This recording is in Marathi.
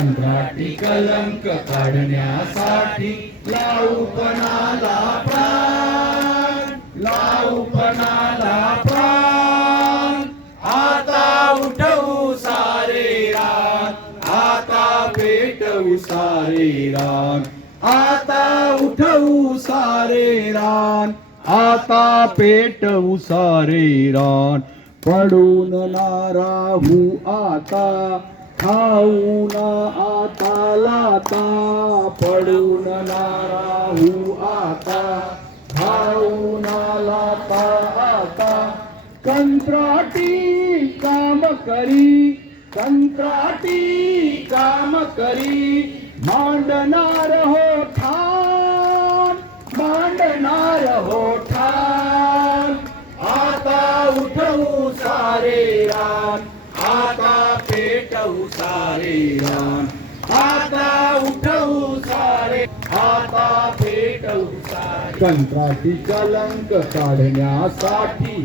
कंत्राटी कलंक काढण्यासाठी लावू पणाला प्राण, लावू पणाला प्राण. आता उठवू सारे रान, आता पेटवू सारे रान, आता उठवू सारे रान, आता पेटवू सारे रान. पडून ना राहू आता, खाऊ ना आता लाता. पडून ना राहू आता, खाऊ ना लाता आता. कंत्राटी काम करी, कंत्राटी काम करी. मांडणार हो ठाण, मांडणार हो ठाण. आता उठवू सारे रान, आता पेटवू सारे रान, आता उठवू सारे, आता पेटवू सारे. कंत्राटी कलंक काढण्यासाठी